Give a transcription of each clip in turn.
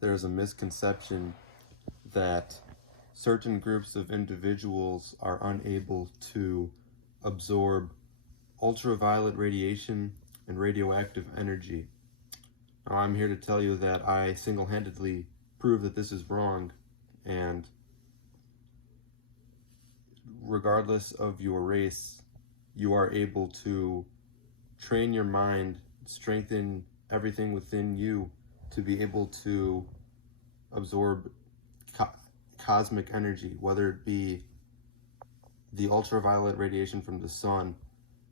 there's a misconception that certain groups of individuals are unable to absorb ultraviolet radiation and radioactive energy. Now, I'm here to tell you that I single-handedly prove that this is wrong, and regardless of your race, you are able to train your mind, strengthen everything within you to be able to absorb cosmic energy, whether it be the ultraviolet radiation from the sun,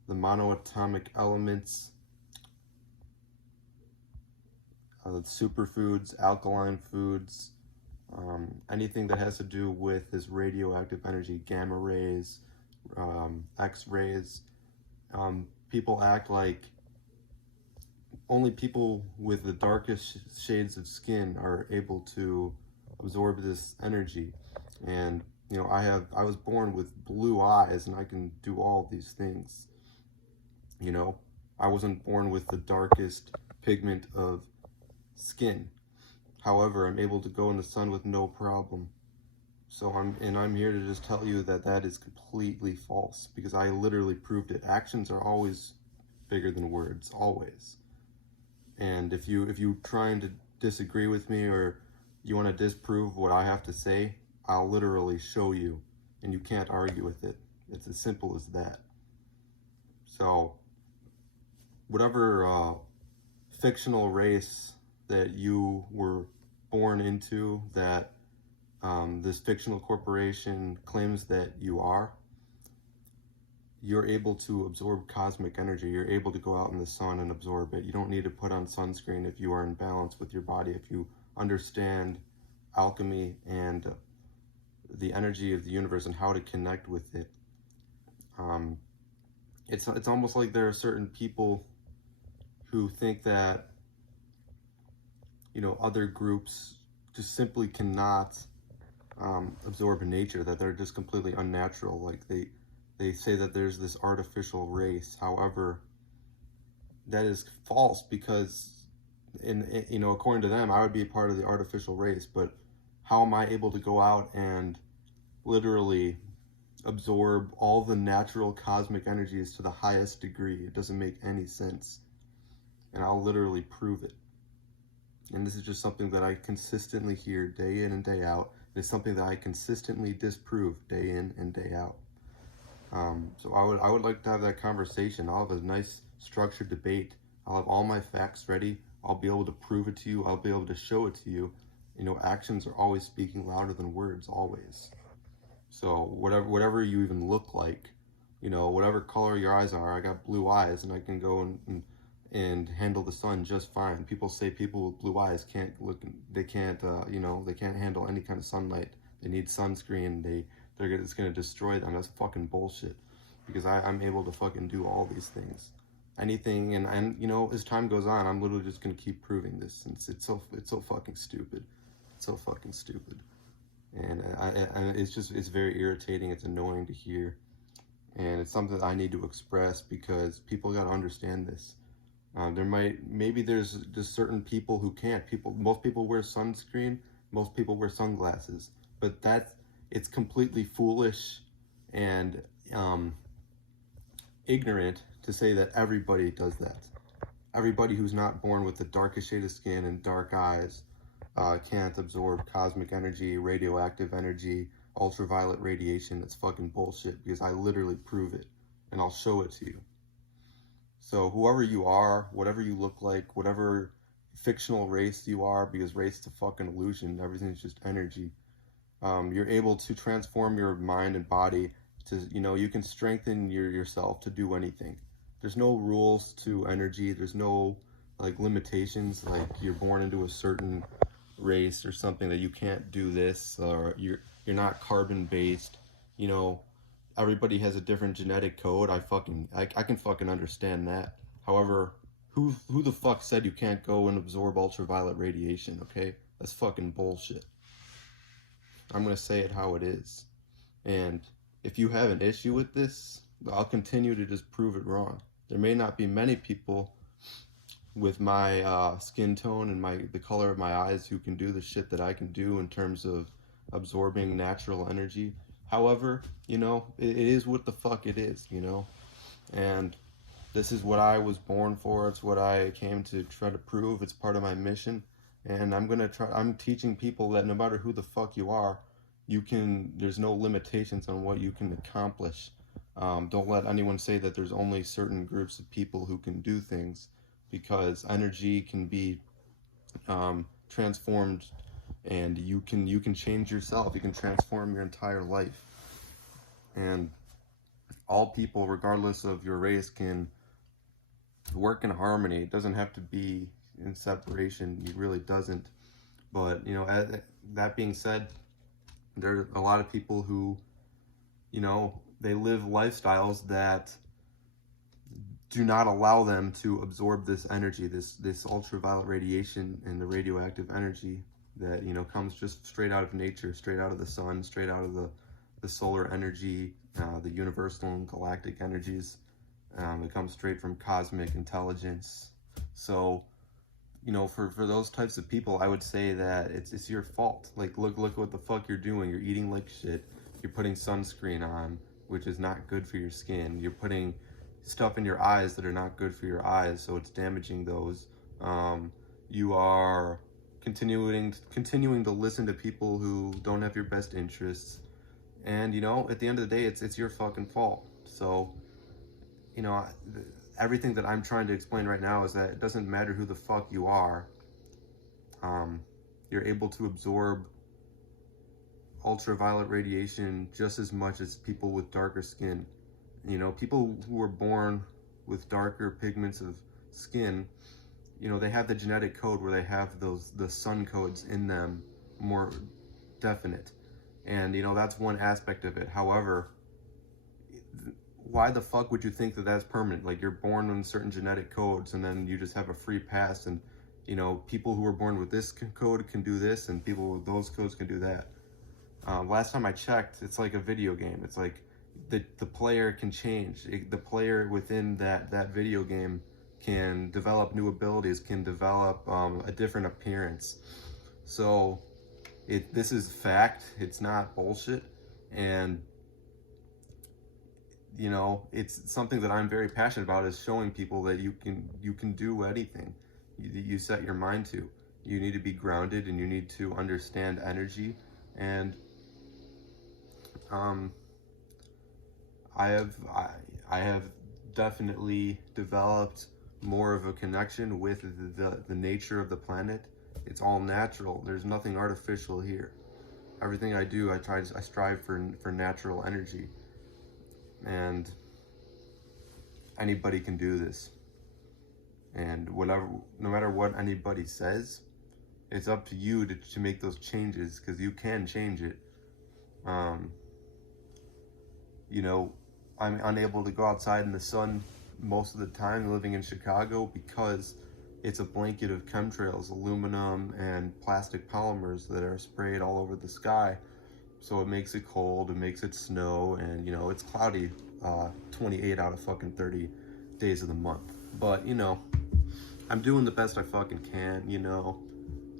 the monoatomic elements, superfoods, alkaline foods, anything that has to do with this radioactive energy, gamma rays, X-rays. People act like only people with the darkest shades of skin are able to absorb this energy. And you know, I was born with blue eyes and I can do all of these things. You know, I wasn't born with the darkest pigment of skin. However, I'm able to go in the sun with no problem. So I'm here to just tell you that that is completely false, because I literally proved it. Actions are always bigger than words, always. And if you trying to disagree with me, or you want to disprove what I have to say, I'll literally show you, and you can't argue with it. It's as simple as that. So whatever fictional race that you were born into, that this fictional corporation claims that you are, you're able to absorb cosmic energy. You're able to go out in the sun and absorb it. You don't need to put on sunscreen if you are in balance with your body, if you understand alchemy and the energy of the universe and how to connect with it. It's almost like there are certain people who think that, you know, other groups just simply cannot absorb nature, that they're just completely unnatural. Like they say that there's this artificial race. However, that is false, because you know, according to them, I would be a part of the artificial race. But how am I able to go out and literally absorb all the natural cosmic energies to the highest degree? It doesn't make any sense, and I'll literally prove it. And this is just something that I consistently hear day in and day out. It's something that I consistently disprove day in and day out. So I would like to have that conversation. I'll have a nice structured debate. I'll have all my facts ready. I'll be able to prove it to you. I'll be able to show it to you. You know, actions are always speaking louder than words, always. So whatever you even look like, you know, whatever color your eyes are, I got blue eyes and I can go and handle the sun just fine. People say people with blue eyes can't look, they can't, you know, they can't handle any kind of sunlight. They need sunscreen. It's gonna destroy them. That's fucking bullshit, because I'm able to fucking do all these things, anything. And you know, as time goes on, I'm literally just gonna keep proving this. And it's so fucking stupid. It's so fucking stupid. And it's very irritating. It's annoying to hear, and it's something that I need to express, because people gotta understand this. Maybe there's just certain people who can't. Most people wear sunscreen, most people wear sunglasses, but it's completely foolish and ignorant to say that everybody does that. Everybody who's not born with the darkest shade of skin and dark eyes can't absorb cosmic energy, radioactive energy, ultraviolet radiation. That's fucking bullshit, because I literally prove it, and I'll show it to you. So whoever you are, whatever you look like, whatever fictional race you are, because race is a fucking illusion, everything's just energy, you're able to transform your mind and body to, you know, you can strengthen yourself to do anything. There's no rules to energy. There's no like limitations, like you're born into a certain race or something that you can't do this, or you're not carbon based. You know, everybody has a different genetic code. I can fucking understand that. However, who the fuck said you can't go and absorb ultraviolet radiation? Okay, that's fucking bullshit. I'm gonna say it how it is. And if you have an issue with this, I'll continue to just prove it wrong. There may not be many people with my skin tone and the color of my eyes who can do the shit that I can do in terms of absorbing natural energy. However, you know, it is what the fuck it is, you know? And this is what I was born for. It's what I came to try to prove. It's part of my mission. And I'm teaching people that no matter who the fuck you are, there's no limitations on what you can accomplish. Don't let anyone say that there's only certain groups of people who can do things, because energy can be transformed, and you can change yourself. You can transform your entire life. And all people, regardless of your race, can work in harmony. It doesn't have to be in separation. It really doesn't. But, you know, that being said, there are a lot of people who, you know, they live lifestyles that do not allow them to absorb this energy, this ultraviolet radiation and the radioactive energy that, you know, comes just straight out of nature, straight out of the sun, straight out of the solar energy, the universal and galactic energies. It comes straight from cosmic intelligence. So, you know, for those types of people, I would say that it's your fault. Like, look what the fuck you're doing. You're eating like shit. You're putting sunscreen on, which is not good for your skin. You're putting stuff in your eyes that are not good for your eyes, so it's damaging those. You are continuing to listen to people who don't have your best interests, and, you know, at the end of the day, it's your fucking fault. So, you know, everything that I'm trying to explain right now is that it doesn't matter who the fuck you are. You're able to absorb ultraviolet radiation just as much as people with darker skin. You know, people who are born with darker pigments of skin, you know, they have the genetic code where they have the sun codes in them more definite. And, you know, that's one aspect of it. However, why the fuck would you think that that's permanent? Like, you're born with certain genetic codes and then you just have a free pass, and, you know, people who are born with this code can do this and people with those codes can do that. Last time I checked, it's like a video game. It's like the player can change. The player within that video game can develop new abilities, can develop a different appearance. So this is fact. It's not bullshit. And, you know, it's something that I'm very passionate about, is showing people that you can do anything you set your mind to. You need to be grounded and you need to understand energy. And I have definitely developed more of a connection with the nature of the planet. It's all natural. There's nothing artificial here. Everything I do, I strive for natural energy. And anybody can do this. And no matter what anybody says, it's up to you to make those changes, because you can change it. You know, I'm unable to go outside in the sun most of the time living in Chicago because it's a blanket of chemtrails, aluminum and plastic polymers that are sprayed all over the sky. So it makes it cold, it makes it snow, and, you know, it's cloudy 28 out of fucking 30 days of the month. But, you know, I'm doing the best I fucking can, you know.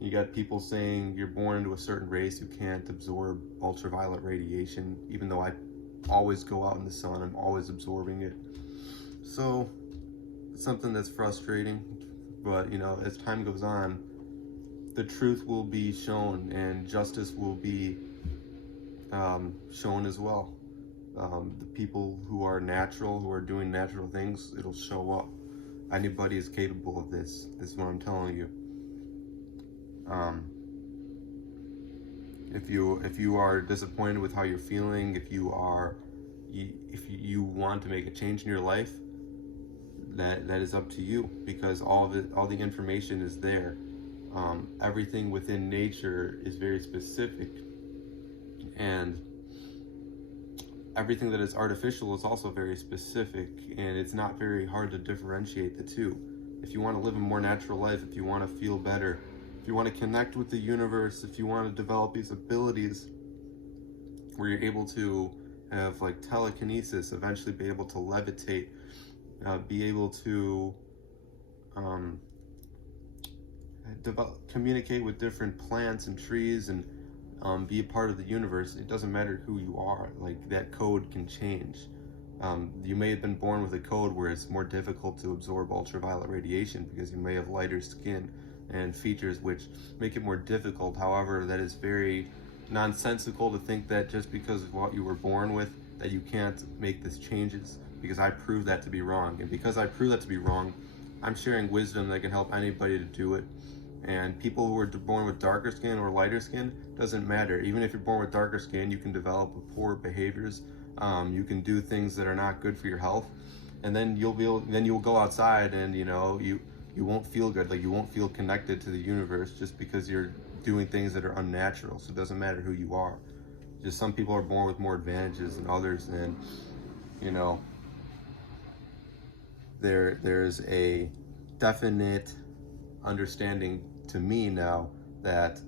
You got people saying you're born into a certain race, you can't absorb ultraviolet radiation, even though I always go out in the sun, I'm always absorbing it. So it's something that's frustrating, but, you know, as time goes on, the truth will be shown and justice will be shown as well. The people who are natural, who are doing natural things, it'll show up. Anybody is capable of this. This is what I'm telling you. If you are disappointed with how you're feeling, if you want to make a change in your life, that is up to you, because all the information is there. Everything within nature is very specific, and everything that is artificial is also very specific, and it's not very hard to differentiate the two. If you want to live a more natural life, if you want to feel better, if you want to connect with the universe, if you want to develop these abilities where you're able to have like telekinesis, eventually be able to levitate, be able to communicate with different plants and trees and be a part of the universe. It doesn't matter who you are, like that code can change. You may have been born with a code where it's more difficult to absorb ultraviolet radiation because you may have lighter skin and features which make it more difficult. However, that is very nonsensical to think that just because of what you were born with that you can't make these changes, because I proved that to be wrong. And because I proved that to be wrong, I'm sharing wisdom that can help anybody to do it. And people who are born with darker skin or lighter skin, doesn't matter. Even if you're born with darker skin, you can develop poor behaviors. You can do things that are not good for your health, and then you'll go outside and you won't feel good. Like, you won't feel connected to the universe just because you're doing things that are unnatural. So it doesn't matter who you are. Just some people are born with more advantages than others, and there's a definite understanding to me now that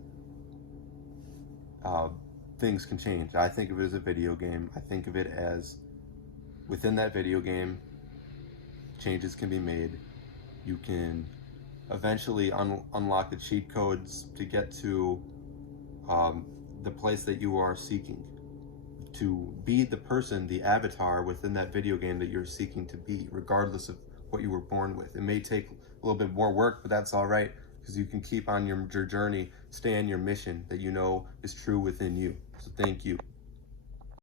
things can change. I think of it as a video game. I think of it as within that video game, changes can be made. You can eventually unlock the cheat codes to get to the place that you are seeking, to be the person, the avatar within that video game that you're seeking to be, regardless of what you were born with. It may take a little bit more work, but that's all right, because you can keep on your journey, stay on your mission that you know is true within you. So thank you.